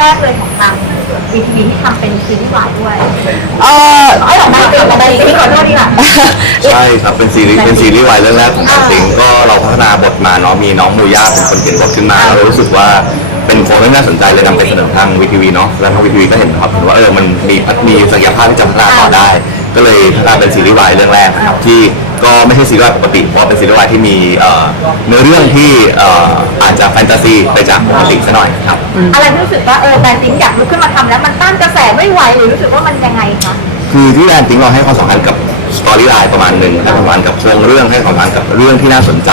แรกเลยของทางวีทีวีที่ทำเป็นซีรีส์วายด้วยเออเอ้ยของนายเป็นของนายเป็นขอโทษดีค่ะ ใช่ครับเป็นซีรีส์เป็นซีรีส์วายเรื่องแรกของเราจริงก็เราพัฒนาบทมาเนาะมีน้องมูย่าเป็นคนเขียนบทขึ้นมาเรารู้สึกว่าเป็นโครงที่น่าสนใจเลยนำไปเสนอทางวีทีวีเนาะแล้วทางวีทีวีก็เห็นครับเห็นว่าเออมันมีพัฒมีศักยภาพที่จะพัฒนาต่อได้ ก็เลยพัฒนาเป็นซีรีส์วายเรื่องแรกนะครับที่ก็ไม่ใช่ซีรีส์วายปกติเพราะว่าเป็นซีรีส์วายที่มีเอ่อเนื้อเรื่องที่เอ่ออาจจะแฟนตาซีไปจากปกติซะหน่อยครับ อะไรที่รู้สึกว่าเออแบรนด์จริงอยากลุกขึ้นมาทำแล้วมันต้านกระแสไม่ไหวหรือรู้สึกว่ามันยังไงคะคือที่แอนจริงเราให้ความสำคัญกับสตอรี่ไลน์ประมาณหนึ่งให้ความสำคัญกับโครงเรื่องให้ความสำคัญกับเรื่องที่น่าสนใจ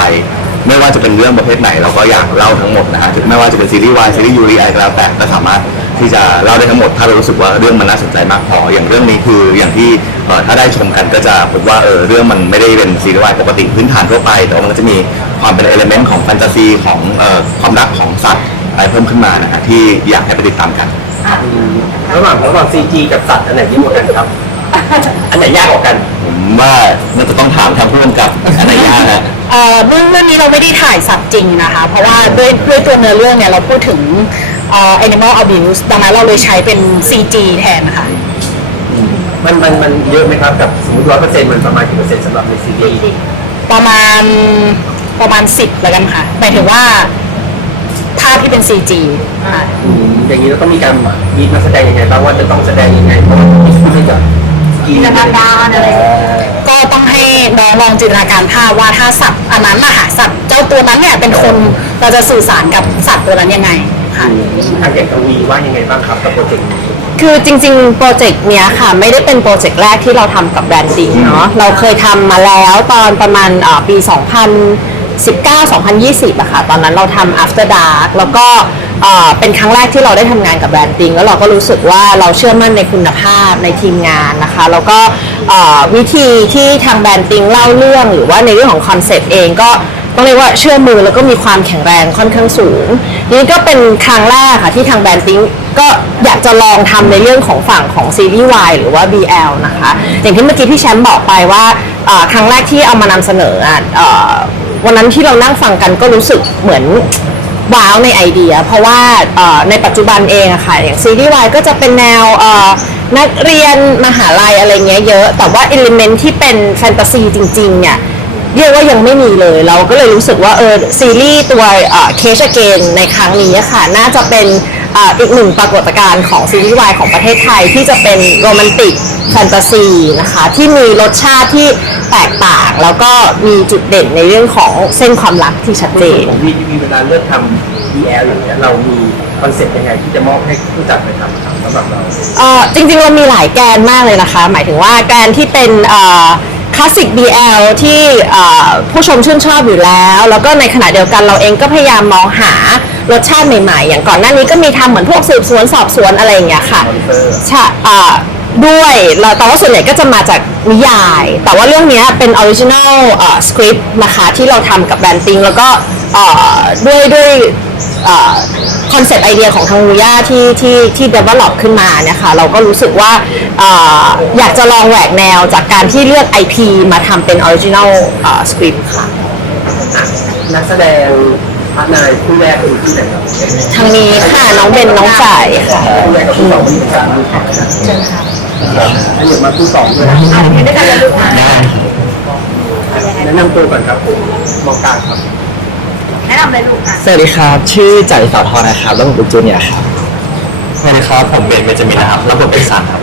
ไม่ว่าจะเป็นเรื่องประเภทไหนเราก็อยากเล่าทั้งหมดนะฮะไม่ว่าจะเป็นซีรีส์วายซีรีส์ยูรีไอก็แล้วแต่ก็สามารถ ที่จะเล่าได้ทั้งหมด ถ้าเรารู้สึกว่าเรื่องมันน่าสนใจมากพออย่างเรื่องนี้คืออย่างที่เอ่อถ้าได้ชมกันก็จะพบว่าเออเรื่องมันไม่ได้เป็นซีรีส์วายปกติพื้นฐานทั่วไป แต่ว่ามันก็จะมีความเป็นเอลเมนต์ของแฟนตาซีของเอ่อความรักของสัตว์อะไรเพิ่มขึ้นมานะฮะที่อยากให้ไปติดตามกันอะระหว่างระหว่าง CG กับสัตว์อันไหนที่กว่ากันครับ อันไหนยากกว่ากัน ผมว่าน่าจะต้องถามทางผู้กำกับอันไหนยากนะ เอ่อเรื่องเรื่องนี้เราไม่ได้ถ่ายสัตว์จริงนะคะ เพราะว่าด้วยด้วยตัวเนื้อเรื่องเนี่ยเราพูดถึงเอ่อ animal abuse ดังนั้นเราเลยใช้เป็น CG แทนค่ะ มันมันมันเยอะไหมครับกับสมมติร้อยเปอร์เซ็นต์มันประมาณกี่เปอร์เซ็นต์สำหรับในซีรีส์ประมาณประมาณ10แล้วกันค่ะหมายถึงว่าภาพที่เป็น CG ค่ะอืมอย่างนี้เราต้องมีการมีนักแสดงยังไงบ้างว่าจะต้องแสดงยังไงเพราะว่าไม่จะกีจินตนาการอะไรอย่างเงี้ยก็ต้องให้น้องลองจินตนาการภาพว่าถ้าสัตว์อันนั้นอะค่ะสัตว์เจ้าตัวนั้นเนี่ยเป็นคนเราจะสื่อสารกับสัตว์ตัวนั้นยังไง ค่ะทางอย่างกวีว่ายังไงบ้างครับกับโปรเจกต์นี้ คือจริงๆ โปรเจกต์เนี้ยค่ะ ไม่ได้เป็นโปรเจกต์แรกที่เราทำกับแบรนด์ดิงเนาะเราเคยทำมาแล้วตอนประมาณเอ่อปี 2019-2020อะค่ะ ตอนนั้นเราทำ after dark แล้วก็เอ่อเป็นครั้งแรกที่เราได้ทำงานกับแบรนด์ดิงแล้วเราก็รู้สึกว่าเราเชื่อมั่นในคุณภาพในทีมงานนะคะ แล้วก็เอ่อวิธีที่ทางแบรนด์ดิงเล่าเรื่องหรือว่าในเรื่องของคอนเซ็ปต์เองก็ ต้องเรียกว่าเชื่อมือแล้วก็มีความแข็งแรงค่อนข้างสูง นี่ก็เป็นครั้งแรกค่ะที่ทางแบรนด์ติ้งก็อยากจะลองทำในเรื่องของฝั่งของซีรีส์ Y หรือว่า BL นะคะ อย่างที่เมื่อกี้พี่แชมป์บอกไปว่าครั้งแรกที่เอามานำเสนออะวันนั้นที่เรานั่งฟังกันก็รู้สึกเหมือนว้าวในไอเดีย เพราะว่าในปัจจุบันเองอะค่ะอย่างซีรีส์วายก็จะเป็นแนวนักเรียนมหาลัยอะไรเงี้ยเยอะ แต่ว่าอิเลเมนที่เป็นแฟนตาซีจริงๆเนี่ย เรียกว่ายังไม่มีเลย เราก็เลยรู้สึกว่าเออซีรีส์ตัวเคชเกนในครั้งนี้อะค่ะ น่าจะเป็นเอ่ออีกหนึ่งปรากฏการณ์ของซีรีส์วายของประเทศไทยที่จะเป็นโรแมนติกแฟนตาซีนะคะ ที่มีรสชาติที่แตกต่าง แล้วก็มีจุดเด่นในเรื่องของเส้นความรักที่ชัดเจนของวีทีวีเวลาเลือกทำ BL อย่างเงี้ยเรามีคอนเซ็ปต์ยังไงที่จะมอบให้ผู้จัดไปทำครับสำหรับเราเอ่อจริงๆเรามีหลายแกนมากเลยนะคะ หมายถึงว่าแกนที่เป็น คลาสสิก BL ที่เอ่อผู้ชมชื่นชอบอยู่แล้ว แล้วก็ในขณะเดียวกันเราเองก็พยายามมองหารสชาติใหม่ๆ อย่างก่อนหน้านี้ก็มีทำเหมือนพวกสืบสวนสอบสวนอะไรอย่างเงี้ยค่ะ Monitor ใช่อ่า ด้วยแล้วแต่ว่าส่วนใหญ่ก็จะมาจากนิยาย แต่ว่าเรื่องเนี้ยเป็นออริจินัลสคริปต์นะคะที่เราทำกับแบรนด์ติงแล้วก็เอ่อด้วยด้วยคอนเซปต์ไอเดียของทางมูย่าที่ที่ที่ develop ขึ้นมาเนี่ยค่ะเราก็รู้สึกว่าเอ่ออยากจะลองแหวกแนวจากการที่เลือก IP มาทำเป็น original สคริปต์ค่ะนักแสดงพาร์ทนายคู่แรกคือที่ไหนครับทางนี้ค่ะ น้องเบนน้องจ่ายค่ะคู่แรกกับคู่สองที่สามมือแข็งนะเชิญค่ะ อันเดี๋ยวมาคู่สองด้วยนะอะยืนด้วยกันเลยลูกอะแนะนำตัวก่อนครับผมมองกลางครับแนะนำเลยลูกอะสวัสดีครับ ชื่อจ่ายสาทรนะครับแล้วผมเป็นจูเนียร์ครับสวัสดีครับผมเบนเบนจามินนะครับรับบทเป็นซันครับ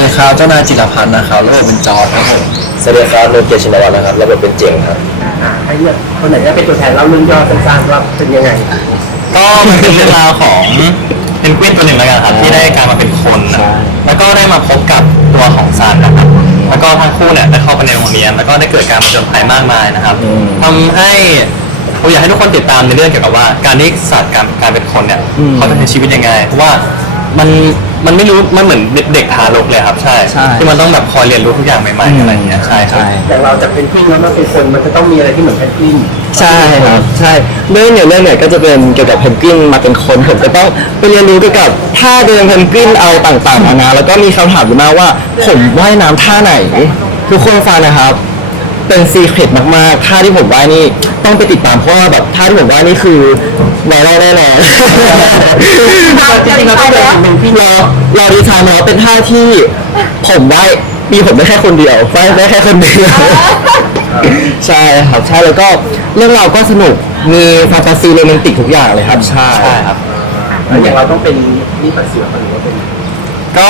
นะครับเจ้านายจิรพันธ์นะครับแล้วผมเป็นจอร์ดครับผมสวัสดีครับโนเกียชินวัฒน์นะครับรับบทเป็นเจงครับอ่าให้เลือกคนไหนจะเป็นตัวแทนเล่าเรื่องย่อสั้นๆว่าเป็นยังไงก็มันเป็นเรื่องราวของเพนกวินตัวหนึ่งแล้วกันครับที่ได้กลายมาเป็นคนนะ แล้วก็ได้มาพบกับตัวของซันนะครับ แล้วก็ทั้งคู่เนี่ยได้เข้าไปในโรงเรียน แล้วก็ได้เกิดการประจนภัยมากมายนะครับทำให้ผมอยากให้ทุกคนติดตามในเรื่องเกี่ยวกับว่า การที่สัตว์การการเป็นคนเนี่ยเขาจะใช้ชีวิตยังไง เพราะว่ามันมันไม่รู้มันเหมือนเด็กทารกเลยครับ ใช่ ใช่ ที่มันต้องแบบคอยเรียนรู้ทุกอย่างใหม่ๆอะไรอย่างเงี้ยใช่ครับ อย่างเราจากเป็นกวินแล้วมาเป็นคนมันจะต้องมีอะไรที่เหมือนเป็นกวิน ใช่ครับใช่เรื่องเนี่ยเรื่องเนี่ยก็จะเป็นเกี่ยวกับเพนกวินมาเป็นคนผมจะต้องไปเรียนรู้เกี่ยวกับท่าเดินเพนกวินเอาต่างๆนานาแล้วก็มีคำถามอยู่มากว่า ผมว่ายน้ำท่าไหน ทุกคนฟังนะครับ เป็นซีเครตมากๆท่าที่ผมว่านี่ต้องไปติดตามเพราะว่าแบบท่าที่ผมว่านี่คือไวรัลแน่นอนจริงๆเราต้องเป็นหนึ่งที่รอรอดีไซน์มาเป็นท่าที่ผมได้มีผมได้แค่คนเดียวได้ได้แค่คนเดียวใช่ครับใช่แล้วก็ เรื่องราวก็สนุกมีแฟนตาซีโรแมนติกทุกอย่างเลยครับใช่ครับแล้วอย่างเราต้องเป็นนี่ปัดเสือหรือว่าเป็นก็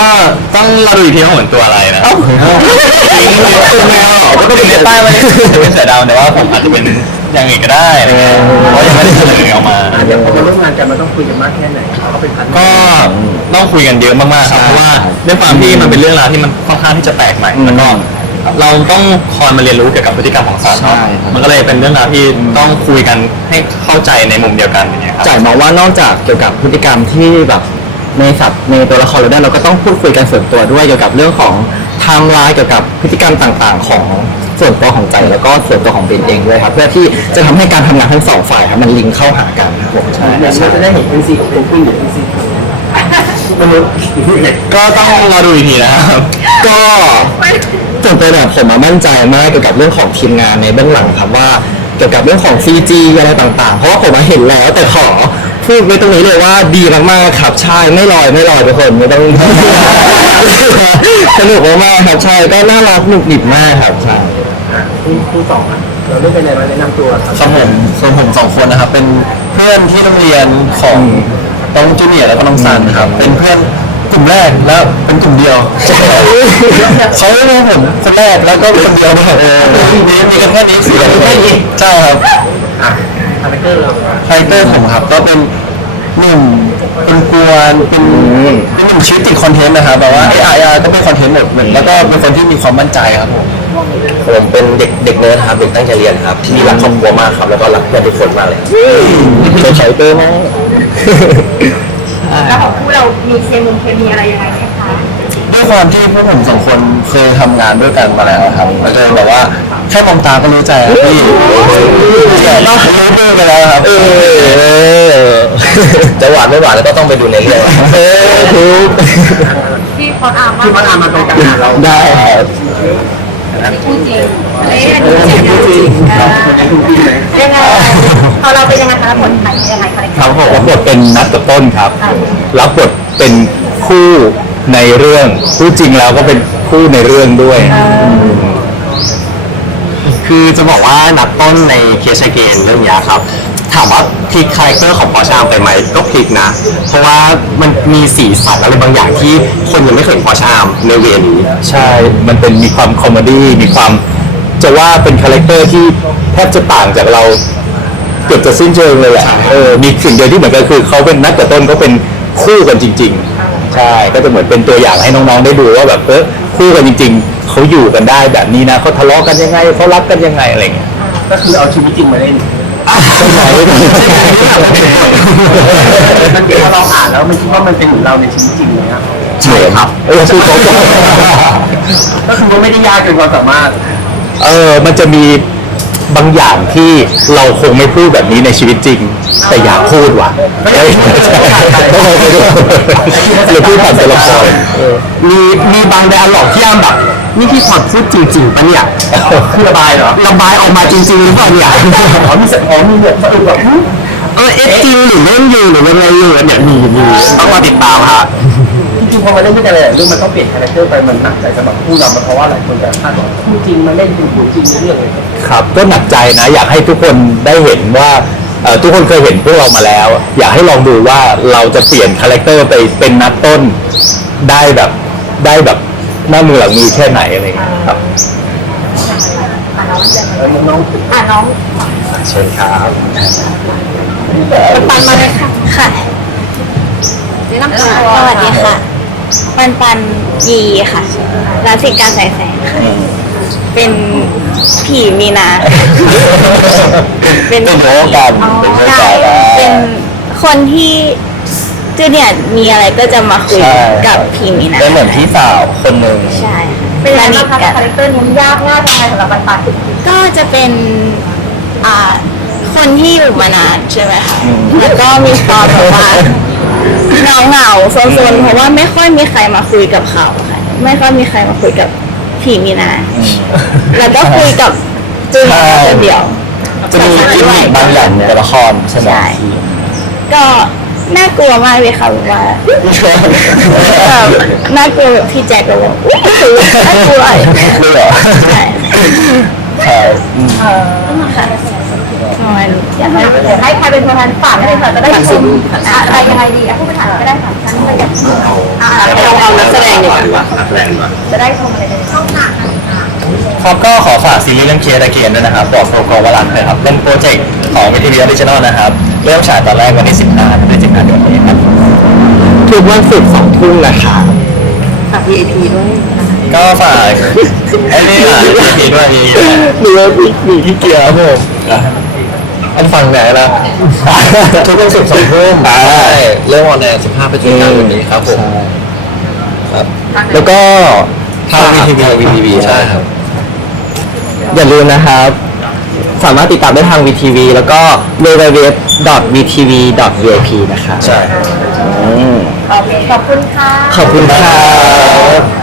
ต้องเราดูอีกทีว่าเหมือนตัวอะไรนะเอ้าจริงเลยตัวแมวก็เป็นในป้ายมันเป็นเสือดาวแต่ว่าผมอาจจะเป็นอย่างอื่นก็ได้เพราะยังไม่ได้เฉลยออกมาอะเดี๋ยวพอมาร่วมงานกันมันต้องคุยกันมากแค่ไหนเขาก็เป็นพันก็ต้องคุยกันเยอะมากๆครับเพราะว่าด้วยความที่มันเป็นเรื่องราวที่มันค่อนข้างที่จะแปลกใหม่แล้วก็ เราต้องคอยมาเรียนรู้เกี่ยวกับพฤติกรรมของสัตว์เนาะใช่ครับ มันก็เลยเป็นเรื่องราวที่ต้องคุยกันให้เข้าใจในมุมเดียวกันอย่างเงี้ยครับ จ่ายมองว่านอกจากเกี่ยวกับพฤติกรรมที่แบบในสัตว์ในตัวละครเราได้เราก็ต้องพูดคุยกันส่วนตัวด้วยเกี่ยวกับเรื่องของไทม์ไลน์เกี่ยวกับพฤติกรรมต่างๆ ของส่วนตัวของใจแล้วก็ส่วนตัวของเบนเองด้วยครับเพื่อที่จะทำให้การทำงานทั้งสองฝ่ายครับมันลิงก์เข้าหากันครับผมใช่เดี๋ยวเราจะได้เห็นเป็นสีของเป็นขึ้นหรือเป็นสีของมนุษย์อีกที่เห็นก็ต้องรอดูอีกทีนะครับ ก็ ส่วนตัวเนี่ยผมมามั่นใจมากเกี่ยวกับเรื่องของทีมงานในเบื้องหลังครับว่าเกี่ยวกับเรื่องของ CG อะไรต่างๆ เพราะว่าผมมาเห็นแล้วแต่ขอพูดไว้ตรงนี้เลยว่าดีมากๆครับใช่ไม่ลอยไม่ลอยทุกคนไม่ต้องสนุกมากๆครับใช่ก็น่ารักหนุกหนิบมากครับใช่อะคู่คู่สองอะเราเล่นเป็นอะไรมาแนะนำตัวครับครับผมส่วนผมสองคนนะครับเป็นเพื่อนที่โรงเรียนของน้องจูเนียร์แล้วก็น้องซันนะครับเป็นเพื่อน กลุ่มแรกแล้วเป็นกลุ่มเดียวเขาเรียกผมคนแรกแล้วก็คนเดียวนะครับมีมีกันแค่นี้สี่คนใช่ครับอะคาแรคเตอร์เราคาแรคเตอร์ผมครับก็เป็นหนุ่มเป็นกวนเป็นเป็นหนุ่มชีวิตติดคอนเทนต์นะครับแบบว่าไอ้อาร์ก็เป็นคอนเทนต์หมดเหมือนแล้วก็เป็นคนที่มีความมั่นใจครับผมผมเป็นเด็กเด็กเนิร์ดครับเด็กตั้งใจเรียนครับมีรักครอบครัวมากครับแล้วก็รักเพื่อนทุกคนมากเลยเป็นคาแรคเตอร์มาก แล้วของคู่เรามีเคมีเคมีอะไรยังไงไหมคะด้วยความที่พวกผมสองคนเคยทำงานด้วยกันมาแล้วครับมันเลยแบบว่าแค่มองตาก็รู้ใจครับพี่แต่ว่ารู้เรื่องไปแล้วครับเออจะหวานไม่หวานแล้วก็ต้องไปดูในเรื่องเออทุกที่พอดอาร์มที่มันอามาตรงกลางเราได้ครับ คู่จริงเอ๊ะอันนี้จริงจริงเอเราอเป็นคู่จริงไหมยังไงเอาเราเป็นยังไงคะผลไทยยังไงคะครับผมรับบทเป็นนัดกับต้นครับรับบทเป็นคู่ในเรื่องคู่จริงแล้วก็เป็นคู่ในเรื่องด้วยคือจะบอกว่านับต้นในเคสเกนเรื่องนี้ครับ ถามว่าพลิกคาแรคเตอร์ของปอชามไปไหมก็พลิกนะ เพราะว่ามันมีสีสันอะไรบางอย่างที่คนยังไม่เคยเห็นปอชามในเวนี้ใช่ มันเป็นมีความคอมเมดี้มีความจะว่าเป็นคาแรคเตอร์ที่แทบจะต่างจากเราเกือบจะสิ้นเชิงเลยแหละเออมีสิ่งเดียวที่เหมือนกันคือเขาเป็นนัดกับต้นเขาเป็นคู่กันจริง ๆ ใช่ก็จะเหมือนเป็นตัวอย่างให้น้องๆได้ดูว่าแบบเออคู่กันจริง ๆเขาอยู่กันได้แบบนี้นะเขาทะเลาะกันยังไงเขารักกันยังไงอะไรเงี้ยก็คือเอาชีวิตจริงมาเล่น ต้องบอกไว้ก่อนมันพอเราอ่านแล้วมันคิดว่ามันเป็นเหมือนเราในชีวิตจริงเลยครับใช่ครับเออคือเขาบอกก็คือว่าไม่ได้ยากเกินความสามารถ เออมันจะมี บางอย่างที่เราคงไม่พูดแบบนี้ในชีวิตจริง แต่อยากพูดว่ะเฮ้ยต้องไปดูหรือพูดผ่านตัวละครมีมีบางไดอะล็อกที่อ้ำแบบนี่พี่ขอดพูดจริงๆปะเนี่ยคือระบายเหรอระบายออกมาจริงๆหรือเปล่าเนี่ยอ๋อมีเสอ๋อมีแบบสะอึกแบบเออเอ๊ะจริงหรือเล่นอยู่หรือยังไงอยู่เนี่ยมีมีต้องมาติดตามฮะ จริงๆพอมาเล่นด้วยกันเลยเรื่องมันต้องเปลี่ยนคาแรคเตอร์ไปมันหนักใจสำหรับคู่เรามันเพราะว่าหลายคนจะคาดหวังคู่จริงมาเล่นเป็นคู่จริงในเรื่องเลยครับก็หนักใจนะอยากให้ทุกคนได้เห็นว่าเอ่อทุกคนเคยเห็นพวกเรามาแล้ว อยากให้ลองดูว่าเราจะเปลี่ยนคาแรคเตอร์ไปเป็นนัดต้นได้แบบได้แบบหน้ามือหลังมือแค่ไหนอะไรอย่างเงี้ยครับเออน้องอะน้องเชิญครับปันมาเลยค่ะค่ะแนะนำสตัววัสดีค่ะ ปันปันยีค่ะรัสิการสายแสงค่ะ เป็นผีมีนา เป็นเป็นโน้กันเป็นโน้ใช่กันเป็นคนที่จูเนียร์มีอะไรก็จะมาคุยใช่กับผีมีนาเป็นเหมือนพี่สาวคนหนึ่งใช่ค่ะเป็นยังไงสบ้างนิทคะกันคาแรคเตอร์นี้ยากง่ายยังไงสำหรับปันปันก็จะเป็นอ่าคนที่อยู่มานานใช่ไหมคะแล้วก็มีความแบบว่า เหงาเหงาๆโซนๆเพราะว่าไม่ค่อยมีใครมาคุยกับเขาค่ะ ไม่ค่อยมีใครมาคุยกับผีมีนาแล้วก็คุยกับจึงจะเดี่ยวจะมีกิมมิคบางอย่างในตัวละครใช่ไหมใช่ก็น่ากลัวมากเลยค่ะแบบว่าแบบน่ากลัวแบบพี่แจ็คแบบว่าอุ๊ยน่ากลัวอย่างเงี้ยเลยเหรอใช่ครับค่ะ ประมาณนี้อยากให้เดี๋ยวให้ใครเป็นตัวแทนฝากให้เลยค่ะจะได้ชมอะไรยังไงดีอะผู้บริหารก็ได้ค่ะฉันก็อยากอ่าเอาเอานักแสดงดีกว่าดีกว่านักแสดงดีกว่าจะได้ชมอะไรในช่องทางครับก็ขอฝากซีรีส์เรื่องเคสเกนด้วยนะครับบอกโปรโกวารันนะครับเป็นโปรเจกต์ของวิทยาลัยชนนะครับเริ่มฉายตอนแรกวันที่15ถึง15เดือนนี้ครับทุกวันศุกร์สองทุ่มนะครับฝาก VIP ด้วยก็ฝากไอ้นี่อะมีด้วยมีมีมีที่เกียร์ครับผม อันฝั่งไหนล่ะ ทุกวันศุกร์สองทุ่มใช่เริ่มออนแอร์15พฤศจิกายนนี้ครับผม ครับ แล้วก็ทางวีทีวีวีทีวีใช่ครับ อย่าลืมนะครับ สามารถติดตามได้ทาง VTV แล้วก็ www.vtv.vip นะครับ ใช่ โอเคขอบคุณค่ะ ขอบคุณครับ